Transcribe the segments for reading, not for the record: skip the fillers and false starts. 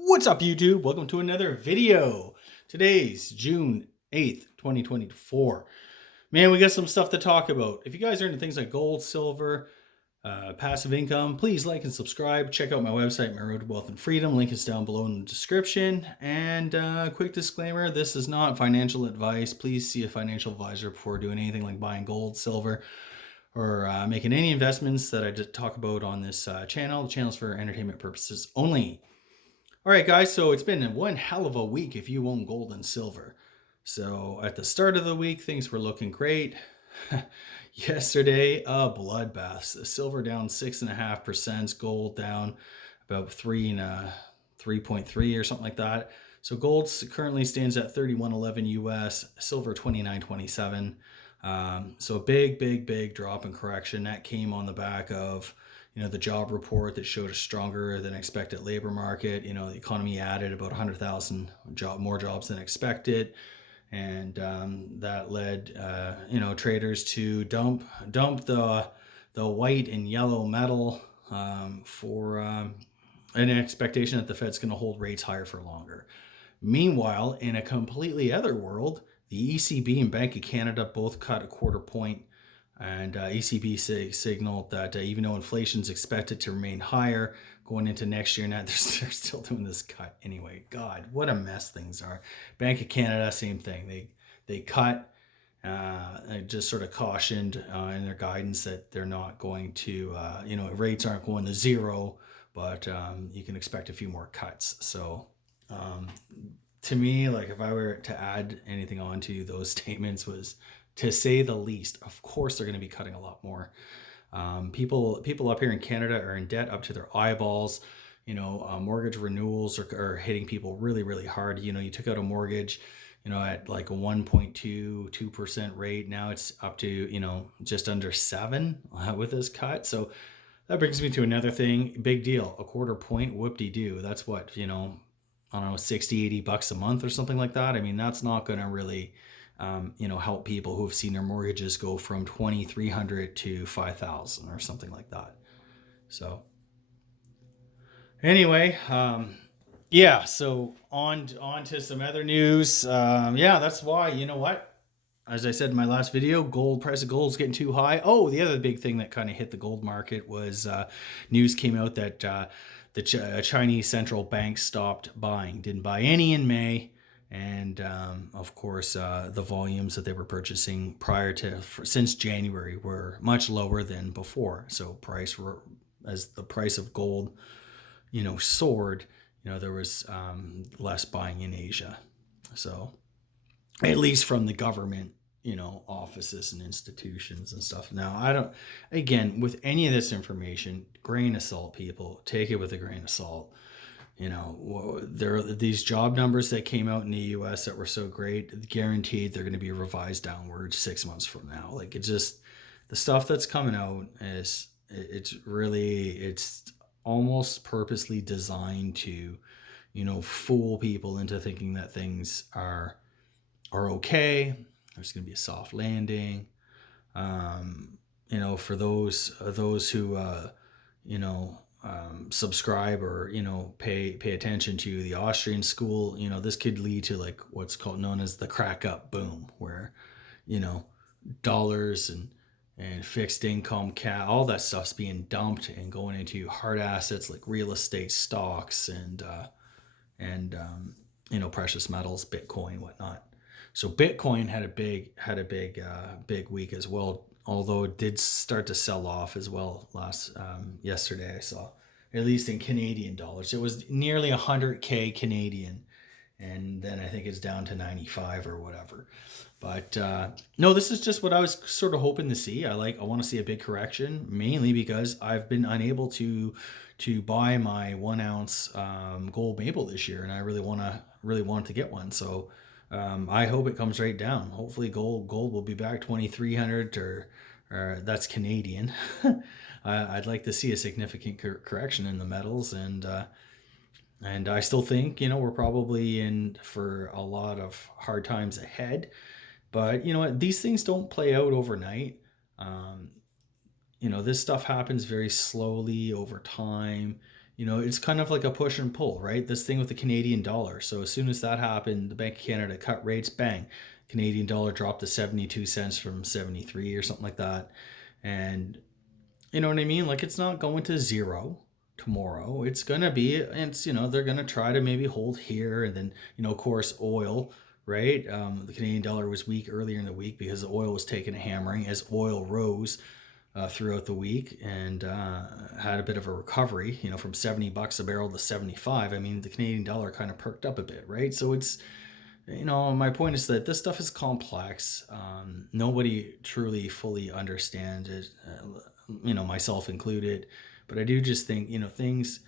What's up, YouTube? Welcome to another video. Today's June 8th, 2024. Man, we got some stuff to talk about. If you guys are into things like gold, silver, passive income, please like and subscribe. Check out my website, My Road to Wealth and Freedom. Link is down below in the description. And quick disclaimer, this is not financial advice. Please see a financial advisor before doing anything like buying gold, silver, or making any investments that I just talk about on this channel. The channel is for entertainment purposes only. All right, guys, so it's been one hell of a week if you own gold and silver. So at the start of the week, things were looking great. Yesterday, a bloodbath. The silver down 6.5%, gold down about 3.3 or something like that. So gold currently stands at 31.11 US, silver 29.27. So a big drop in correction that came on the back of the job report that showed a stronger than expected labor market. The economy added about 100,000 more jobs than expected, and that led traders to dump the white and yellow metal for an expectation that the Fed's going to hold rates higher for longer. Meanwhile, in a completely other world, the ECB and Bank of Canada both cut a quarter point. And ECB signaled that even though inflation is expected to remain higher going into next year, they're still doing this cut anyway. God, what a mess things are. Bank of Canada, same thing. They cut, just sort of cautioned in their guidance that they're not going to, rates aren't going to zero, but you can expect a few more cuts. So to me, like if I were to add anything onto those statements was, to say the least, of course they're going to be cutting a lot more. People up here in Canada are in debt up to their eyeballs. Mortgage renewals are hitting people really hard. You took out a mortgage, at like a 1.2% rate. Now it's up to, just under 7 with this cut. So that brings me to another thing. Big deal. A quarter point, whoop-de-doo. That's what, I don't know, 60, 80 bucks a month or something like that. I mean, that's not going to really help people who have seen their mortgages go from $2,300 to $5,000 or something like that. So anyway, so on to some other news. That's why, as I said in my last video, price of gold is getting too high. Oh, the other big thing that kind of hit the gold market was news came out that the Chinese central bank stopped buying, didn't buy any in May. And of course, the volumes that they were purchasing since January were much lower than before. So as the price of gold, soared, there was less buying in Asia. So at least from the government, offices and institutions and stuff. Now, again, with any of this information, grain of salt, people, take it with a grain of salt. There are these job numbers that came out in the US that were so great, guaranteed they're going to be revised downwards 6 months from now. Like the stuff that's coming out it's almost purposely designed to, fool people into thinking that things are okay. There's going to be a soft landing. For those who, subscribe or pay attention to the Austrian school, this could lead to like what's known as the crack up boom, where dollars and fixed income all that stuff's being dumped and going into hard assets like real estate, stocks, and precious metals, Bitcoin, whatnot. So Bitcoin had a big week as well, although it did start to sell off as well yesterday. I saw, at least in Canadian dollars, it was nearly 100K Canadian, and then I think it's down to 95 or whatever. But no, this is just what I was sort of hoping to see. I want to see a big correction, mainly because I've been unable to buy my 1 ounce gold maple this year, and I really want to get one. So I hope it comes right down. Hopefully gold will be back 2,300 or that's Canadian. I'd like to see a significant correction in the metals, and I still think we're probably in for a lot of hard times ahead. But these things don't play out overnight. This stuff happens very slowly over time. it's kind of like a push and pull, right? This thing with the Canadian dollar. So as soon as that happened, the Bank of Canada cut rates, bang, Canadian dollar dropped to 72 cents from 73 or something like that. And you know what I mean? Like, it's not going to zero tomorrow. It's going to be, and it's, they're going to try to maybe hold here. And then, of course, oil, right? The Canadian dollar was weak earlier in the week because the oil was taking a hammering as oil rose throughout the week and had a bit of a recovery, from $70 a barrel to 75. I mean, the Canadian dollar kind of perked up a bit, right? So it's, my point is that this stuff is complex. Nobody truly fully understands it, myself included. But I do just think, things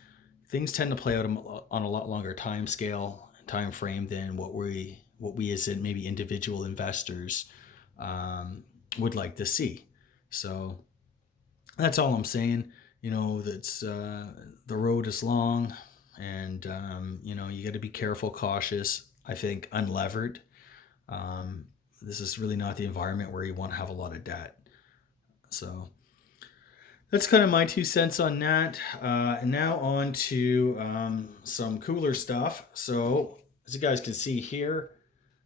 tend to play out on a lot longer time frame than what we as in maybe individual investors would like to see. So that's all I'm saying. That's the road is long, and you got to be careful, cautious. I think unlevered. This is really not the environment where you want to have a lot of debt. So that's kind of my 2 cents on that. And now on to some cooler stuff. So as you guys can see here,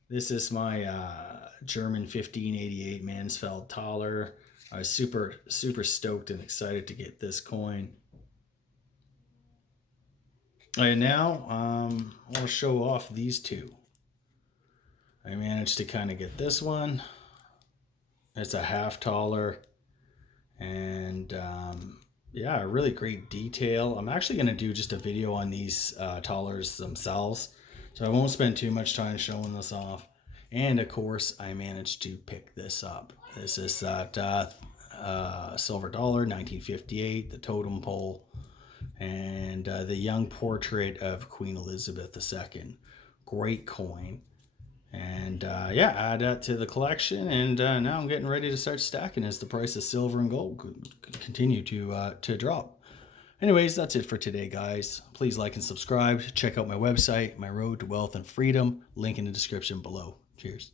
this is my German 1588 Mansfeld Taler. I was super, super stoked and excited to get this coin. And now I want to show off these two. I managed to kind of get this one. It's a half Taler. And yeah, really great detail. I'm actually going to do just a video on these Talers themselves. So I won't spend too much time showing this off. And of course, I managed to pick this up. This is that silver dollar, 1958, the totem pole, and the young portrait of Queen Elizabeth II. Great coin. And yeah, add that to the collection. And now I'm getting ready to start stacking as the price of silver and gold continue to drop. Anyways, that's it for today, guys. Please like and subscribe. Check out my website, My Road to Wealth and Freedom. Link in the description below. Cheers.